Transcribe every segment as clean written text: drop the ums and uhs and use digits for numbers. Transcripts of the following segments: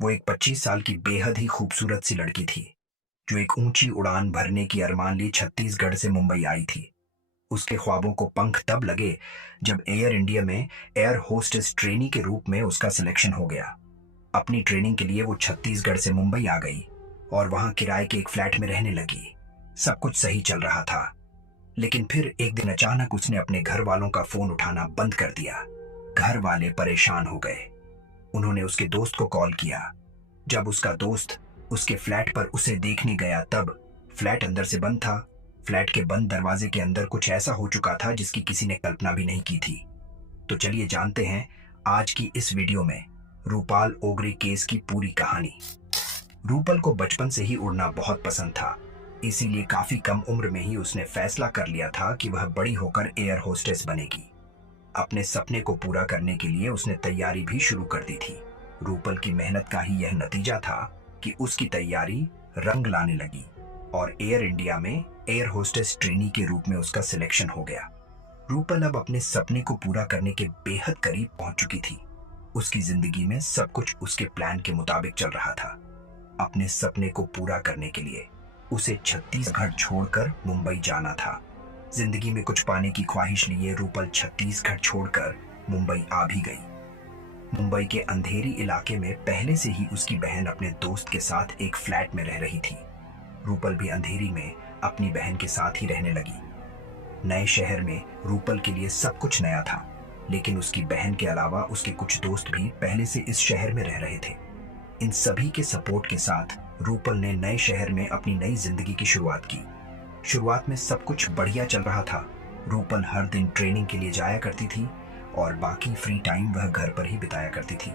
वो एक 25 साल की बेहद ही खूबसूरत सी लड़की थी, जो एक ऊंची उड़ान भरने की अरमान लिए छत्तीसगढ़ से मुंबई आई थी। उसके ख्वाबों को पंख तब लगे जब एयर इंडिया में एयर होस्टेस ट्रेनी के रूप में उसका सिलेक्शन हो गया। अपनी ट्रेनिंग के लिए वो छत्तीसगढ़ से मुंबई आ गई और वहां किराए के एक फ्लैट में रहने लगी। सब कुछ सही चल रहा था, लेकिन फिर एक दिन अचानक उसने अपने घर वालों का फोन उठाना बंद कर दिया। घर वाले परेशान हो गए। उन्होंने उसके दोस्त को कॉल किया। जब उसका दोस्त उसके फ्लैट पर उसे देखने गया तब फ्लैट अंदर से बंद था। फ्लैट के बंद दरवाजे के अंदर कुछ ऐसा हो चुका था जिसकी किसी ने कल्पना भी नहीं की थी। तो चलिए जानते हैं आज की इस वीडियो में रूपाल ओगरे केस की पूरी कहानी। रूपल को बचपन से ही उड़ना बहुत पसंद था, इसीलिए काफी कम उम्र में ही उसने फैसला कर लिया था कि वह बड़ी होकर एयर होस्टेस बनेगी। अपने सपने को पूरा करने के लिए उसने तैयारी भी शुरू कर दी थी। रूपल की मेहनत का ही यह नतीजा था कि उसकी तैयारी रंग लाने लगी और एयर इंडिया में एयर होस्टेस ट्रेनी के रूप में उसका सिलेक्शन हो गया। रूपल अब अपने सपने को पूरा करने के बेहद करीब पहुंच चुकी थी। उसकी जिंदगी में सब कुछ उसके प्लान के मुताबिक चल रहा था। अपने सपने को पूरा करने के लिए उसे छत्तीसगढ़ छोड़कर मुंबई जाना था। जिंदगी में कुछ पाने की ख्वाहिश लिए रूपल छत्तीसगढ़ छोड़कर मुंबई आ भी गई। मुंबई के अंधेरी इलाके में पहले से ही उसकी बहन अपने दोस्त के साथ एक फ्लैट में रह रही थी। रूपल भी अंधेरी में अपनी बहन के साथ ही रहने लगी। नए शहर में रूपल के लिए सब कुछ नया था, लेकिन उसकी बहन के अलावा उसके कुछ दोस्त भी पहले से इस शहर में रह रहे थे। इन सभी के सपोर्ट के साथ रूपल ने नए शहर में अपनी नई जिंदगी की शुरुआत की। शुरुआत में सब कुछ बढ़िया चल रहा था। रूपल हर दिन ट्रेनिंग के लिए जाया करती थी और बाकी फ्री टाइम वह घर पर ही बिताया करती थी।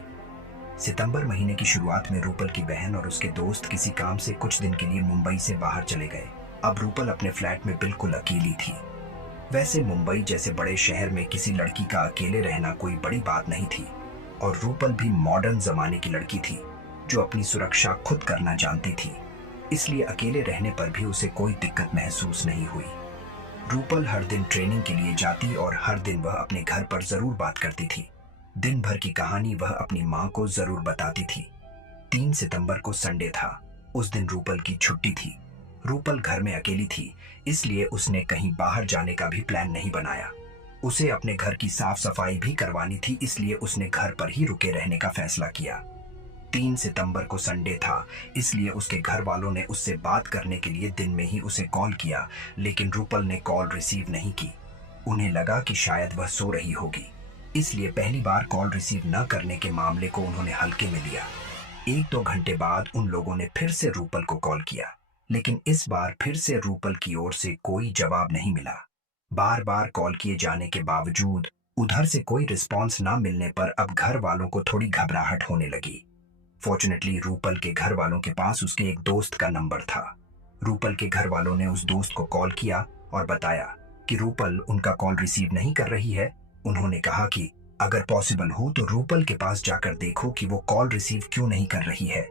सितंबर महीने की शुरुआत में रूपल की बहन और उसके दोस्त किसी काम से कुछ दिन के लिए मुंबई से बाहर चले गए। अब रूपल अपने फ्लैट में बिल्कुल अकेली थी। वैसे मुंबई जैसे बड़े शहर में किसी लड़की का अकेले रहना कोई बड़ी बात नहीं थी, और रूपल भी मॉडर्न जमाने की लड़की थी जो अपनी सुरक्षा खुद करना जानती थी। इसलिए अकेले रहने पर भी उसे कोई दिक्कत महसूस नहीं हुई। रूपल हर दिन ट्रेनिंग के लिए जाती और हर दिन वह अपने घर पर जरूर बात करती थी। दिन भर की कहानी वह अपनी माँ को जरूर बताती थी। 3 सितंबर को संडे था। उस दिन रूपल की छुट्टी थी। रूपल घर में अकेली थी, इसलिए उसने कहीं बाहर जाने का भी प्लान नहीं बनाया। उसे अपने घर की साफ सफाई भी करवानी थी, इसलिए उसने घर पर ही रुके रहने का फैसला किया। 3 सितंबर को संडे था, इसलिए उसके घर वालों ने उससे बात करने के लिए दिन में ही उसे कॉल किया, लेकिन रूपल ने कॉल रिसीव नहीं की। उन्हें लगा कि शायद वह सो रही होगी, इसलिए पहली बार कॉल रिसीव न करने के मामले को उन्होंने हल्के में लिया। 1-2 घंटे बाद उन लोगों ने फिर से रूपल को कॉल किया, लेकिन इस बार फिर से रूपल की ओर से कोई जवाब नहीं मिला। बार बार कॉल किए जाने के बावजूद उधर से कोई रिस्पॉन्स ना मिलने पर अब घर वालों को थोड़ी घबराहट होने लगी। फॉर्चुनेटली रूपल के घर वालों के पास उसके एक दोस्त का नंबर था। रूपल के घर वालों ने उस दोस्त को कॉल किया और बताया कि रूपल उनका कॉल रिसीव नहीं कर रही है। उन्होंने कहा कि अगर पॉसिबल हो तो रूपल के पास जाकर देखो कि वो कॉल रिसीव क्यों नहीं कर रही है।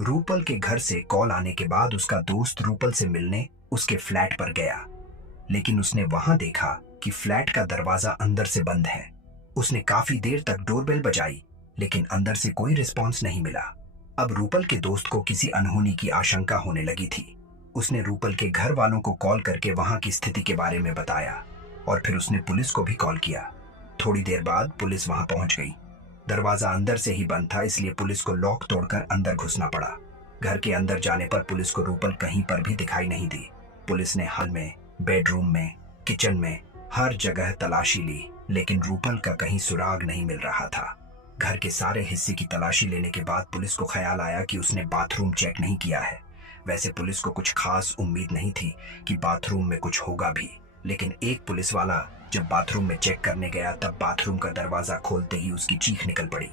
रूपल के घर से कॉल आने के बाद उसका दोस्त रूपल से मिलने उसके फ्लैट पर गया, लेकिन उसने वहां देखा कि फ्लैट का दरवाजा अंदर से बंद है। उसने काफी देर तक डोरबेल बजाई, लेकिन अंदर से कोई रिस्पॉन्स नहीं मिला। अब रूपल के दोस्त को किसी अनहोनी की आशंका होने लगी थी। उसने रूपल के घर वालों को कॉल करके वहां की स्थिति के बारे में बताया और फिर उसने पुलिस को भी कॉल किया। थोड़ी देर बाद पुलिस वहां पहुंच गई। दरवाजा अंदर से ही बंद था, इसलिए पुलिस को लॉक तोड़कर अंदर घुसना पड़ा। घर के अंदर जाने पर पुलिस को रूपल कहीं पर भी दिखाई नहीं दी। पुलिस ने हॉल में, बेडरूम में, किचन में, हर जगह तलाशी ली, लेकिन रूपल का कहीं सुराग नहीं मिल रहा था। घर के सारे हिस्से की तलाशी लेने के बाद पुलिस को ख्याल आया कि उसने बाथरूम चेक नहीं किया है। वैसे पुलिस को कुछ खास उम्मीद नहीं थी कि बाथरूम में कुछ होगा भी, लेकिन एक पुलिस वाला जब बाथरूम में चेक करने गया तब बाथरूम का दरवाजा खोलते ही उसकी चीख निकल पड़ी।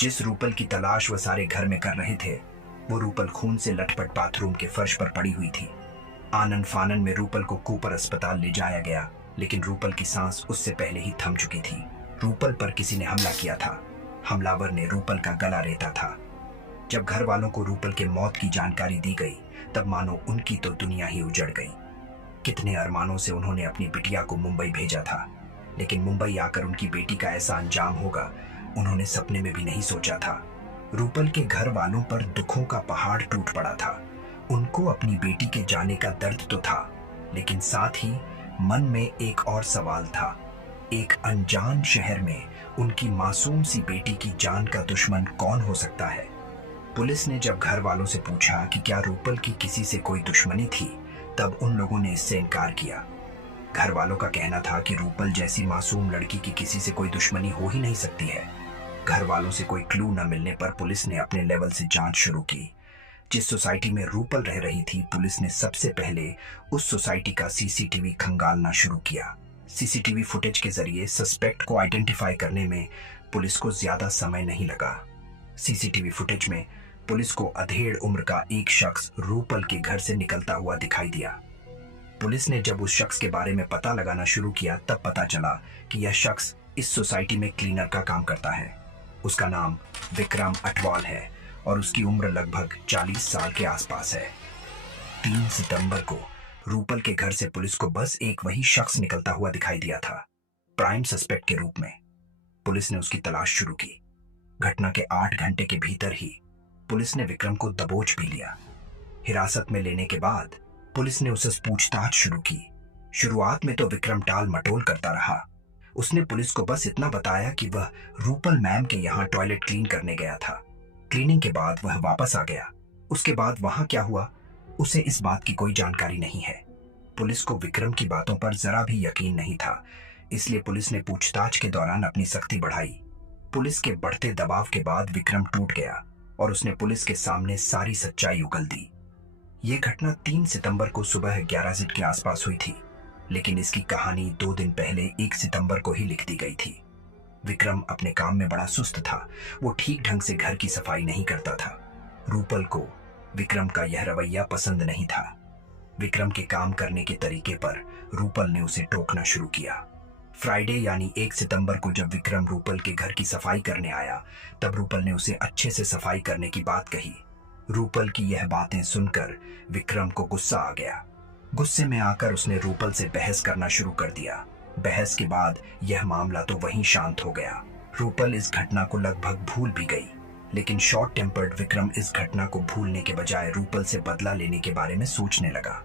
जिस रूपल की तलाश वह सारे घर में कर रहे थे, वो रूपल खून से लटपट बाथरूम के फर्श पर पड़ी हुई थी। आनन फानन में रूपल को कूपर अस्पताल ले जाया गया, लेकिन रूपल की सांस उससे पहले ही थम चुकी थी। रूपल पर किसी ने हमला किया था। हमलावर ने रूपल का गला रेता था। जब घर वालों को रूपल के मौत की जानकारी दी गई तब मानो उनकी तो दुनिया ही उजड़ गई। कितने अरमानों से उन्होंने अपनी बिटिया को मुंबई भेजा था, लेकिन मुंबई आकर उनकी बेटी का ऐसा अंजाम होगा उन्होंने सपने में भी नहीं सोचा था। रूपल के घर वालों पर दुखों का पहाड़ टूट पड़ा था। उनको अपनी बेटी के जाने का दर्द तो था, लेकिन साथ ही मन में एक और सवाल था। एक अनजान शहर में उनकी मासूम सी बेटी की जान का दुश्मन कौन हो सकता है? पुलिस ने जब घर वालों से पूछा कि क्या रूपल की किसी से कोई दुश्मनी थी, तब उन लोगों ने इससे इनकार किया। घर वालों का कहना था कि रूपल जैसी मासूम लड़की की किसी से कोई दुश्मनी हो ही नहीं सकती है। घर वालों से कोई क्लू न मिलने पर पुलिस ने अपने लेवल से जांच शुरू की। जिस सोसाइटी में रूपल रह रही थी, पुलिस ने सबसे पहले उस सोसाइटी का सीसीटीवी खंगालना शुरू किया। सीसीटीवी फुटेज के जरिए सस्पेक्ट को आइडेंटिफाई करने में पुलिस को ज्यादा समय नहीं लगा। सीसीटीवी फुटेज में पुलिस को अधेड़ उम्र का एक शख्स रूपल के घर से निकलता हुआ दिखाई दिया। पुलिस ने जब उस शख्स के बारे में पता लगाना शुरू किया, तब पता चला कि यह शख्स इस सोसाइटी में क्लीनर का काम करता है। उसका नाम विक्रम अटवाल है और उसकी उम्र लगभग 40 साल के आसपास है। 3 सितंबर को रूपल के घर से पुलिस को बस एक वही शख्स निकलता हुआ दिखाई दिया था, प्राइम सस्पेक्ट के रूप में। पुलिस ने उसकी तलाश शुरू की। घटना के 8 घंटे के भीतर ही पुलिस ने विक्रम को दबोच भी लिया। हिरासत में लेने के बाद पुलिस ने उससे पूछताछ शुरू की। शुरुआत में तो विक्रम टाल मटोल करता रहा। उसने पुलिस को बस इतना बताया कि वह रूपल मैम के यहाँ टॉयलेट क्लीन करने गया था। क्लीनिंग के बाद वह वापस आ गया। उसके बाद वहां क्या हुआ, उसे इस बात की कोई जानकारी नहीं है। पुलिस को विक्रम की बातों पर जरा भी यकीन नहीं था, इसलिए पुलिस ने पूछताछ के दौरान अपनी सख्ती बढ़ाई। पुलिस के बढ़ते दबाव के बाद विक्रम टूट गया और उसने पुलिस के सामने सारी सच्चाई उगल दी। यह घटना 3 सितंबर को सुबह 11 के आसपास हुई थी, लेकिन इसकी कहानी 2 दिन पहले 1 सितंबर को ही लिख दी गई थी। विक्रम अपने काम में बड़ा सुस्त था। वो ठीक ढंग से घर की सफाई नहीं करता था। रूपल को विक्रम का यह रवैया पसंद नहीं था। विक्रम के काम करने के तरीके पर रूपल ने उसे टोकना शुरू किया। फ्राइडे यानी 1 सितंबर को जब विक्रम रूपल के घर की सफाई करने आया, तब रूपल ने उसे अच्छे से सफाई करने की बात कही। रूपल की यह बातें सुनकर विक्रम को गुस्सा आ गया। गुस्से में आकर उसने रूपल से बहस करना शुरू कर दिया। बहस के बाद यह मामला तो वहीं शांत हो गया। रूपल इस घटना को लगभग भूल भी गई, लेकिन शॉर्ट टेम्पर्ड विक्रम इस घटना को भूलने के बजाय रूपल से बदला लेने के बारे में सोचने लगा।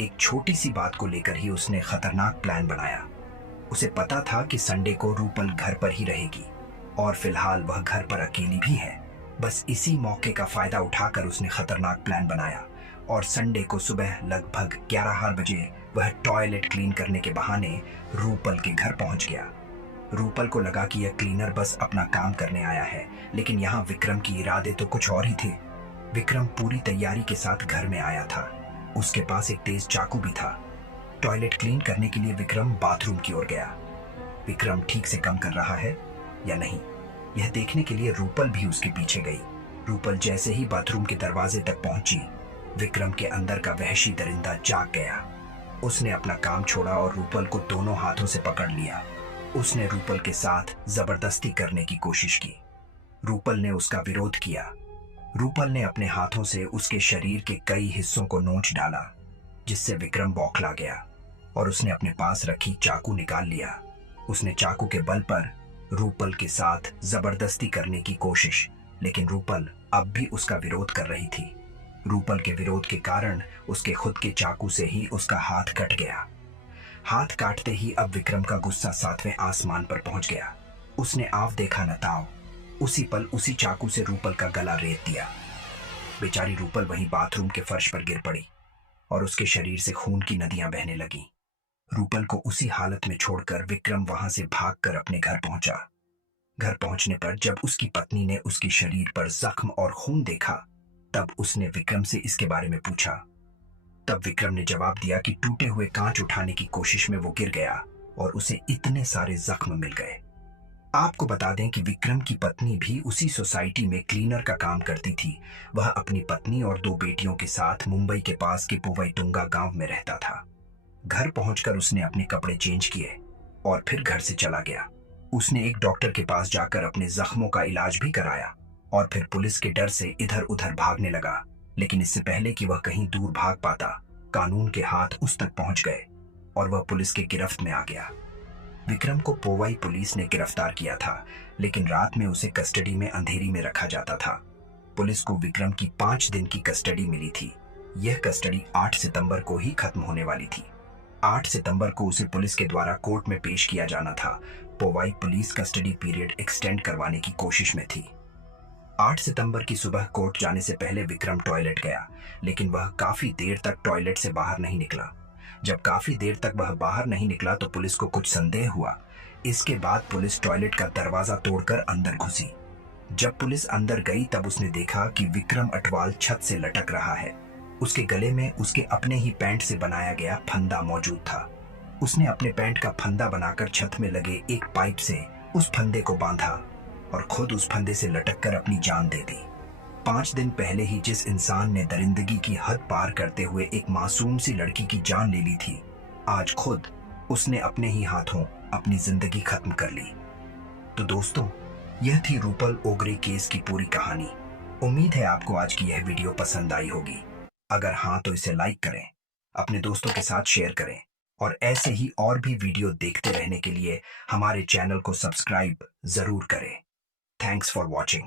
एक छोटी सी बात को लेकर ही उसने खतरनाक प्लान बनाया। उसे पता था कि संडे को रूपल घर पर ही रहेगी और फिलहाल वह घर पर अकेली भी है। बस इसी मौके का फायदा उठाकर उसने खतरनाक प्लान बनाया और संडे को सुबह लगभग 11 बजे वह टॉयलेट क्लीन करने के बहाने रूपल के घर पहुंच गया। रूपल को लगा कि यह क्लीनर बस अपना काम करने आया है, लेकिन यहाँ विक्रम की इरादे तो कुछ और ही थे। विक्रम पूरी तैयारी के साथ घर में आया था। उसके पास एक तेज चाकू भी था। टॉयलेट क्लीन करने के लिए विक्रम बाथरूम की ओर गया। विक्रम ठीक से काम कर रहा है या नहीं, यह देखने के लिए रूपल भी उसके पीछे गई। रूपल जैसे ही बाथरूम के दरवाजे तक पहुंची, विक्रम के अंदर का वहशी दरिंदा जाग गया। उसने अपना काम छोड़ा और रूपल को दोनों हाथों से पकड़ लिया। उसने रूपल के साथ जबरदस्ती करने की कोशिश की। रूपल ने उसका विरोध किया। रूपल ने अपने हाथों से उसके शरीर के कई हिस्सों को नोच डाला, जिससे विक्रम बौखला गया और उसने अपने पास रखी चाकू निकाल लिया। उसने चाकू के बल पर रूपल के साथ जबरदस्ती करने की कोशिश, लेकिन रूपल अब भी उसका विरोध कर रही थी। रूपल के विरोध के कारण उसके खुद के चाकू से ही उसका हाथ कट गया। हाथ काटते ही अब विक्रम का गुस्सा 7वें आसमान पर पहुंच गया। उसने आव देखा न ताव, उसी पल उसी चाकू से रूपल का गला रेत दिया। बेचारी रूपल वहीं बाथरूम के फर्श पर गिर पड़ी और उसके शरीर से खून की नदियां बहने लगी। रूपल को उसी हालत में छोड़कर विक्रम वहां से भागकर अपने घर पहुंचा। घर पहुंचने पर जब उसकी पत्नी ने उसके शरीर पर जख्म और खून देखा, तब उसने विक्रम से इसके बारे में पूछा। तब विक्रम ने जवाब दिया कि टूटे हुए कांच उठाने की कोशिश में वो गिर गया और उसे इतने सारे जख्म मिल गए। आपको बता दें कि विक्रम की पत्नी भी उसी सोसाइटी में क्लीनर का काम करती थी। वह अपनी पत्नी और 2 बेटियों के साथ मुंबई के पास के पोवईटुंगा गांव में रहता था। घर पहुंचकर उसने अपने कपड़े चेंज किए और फिर घर से चला गया। उसने एक डॉक्टर के पास जाकर अपने जख्मों का इलाज भी कराया और फिर पुलिस के डर से इधर उधर भागने लगा। लेकिन इससे पहले कि वह कहीं दूर भाग पाता, कानून के हाथ उस तक पहुंच गए और वह पुलिस के गिरफ्त में आ गया। विक्रम को पोवई पुलिस ने गिरफ्तार किया था, लेकिन रात में उसे कस्टडी में अंधेरी में रखा जाता था। पुलिस को विक्रम की 5 दिन की कस्टडी मिली थी। यह कस्टडी 8 सितंबर को ही खत्म होने वाली थी। 8 सितंबर को उसे पुलिस के द्वारा कोर्ट में पेश किया जाना था। Powai police custody period extend करवाने की कोशिश में थी। 8 सितंबर की सुबह कोर्ट जाने से पहले विक्रम टॉयलेट गया, लेकिन वह काफी देर तक टॉयलेट से बाहर नहीं निकला। जब काफी देर तक वह बाहर नहीं निकला तो पुलिस को कुछ संदेह हुआ। इसके बाद पुलिस टॉयलेट का दरवाजा तोड़कर अंदर घुसी। जब पुलिस अंदर गई तब उसने देखा कि विक्रम अटवाल छत से लटक रहा है। उसके गले में उसके अपने ही पैंट से बनाया गया फंदा मौजूद था। उसने अपने पैंट का फंदा बनाकर छत में लगे एक पाइप से उस फंदे को बांधा और खुद उस फंदे से लटककर अपनी जान दे दी। 5 दिन पहले ही जिस इंसान ने दरिंदगी की हद पार करते हुए एक मासूम सी लड़की की जान ले ली थी, आज खुद उसने अपने ही हाथों अपनी जिंदगी खत्म कर ली। तो दोस्तों, यह थी रूपल ओगरे केस की पूरी कहानी। उम्मीद है आपको आज की यह वीडियो पसंद आई होगी। अगर हाँ तो इसे लाइक करें, अपने दोस्तों के साथ शेयर करें और ऐसे ही और भी वीडियो देखते रहने के लिए हमारे चैनल को सब्सक्राइब जरूर करें। Thanks for watching.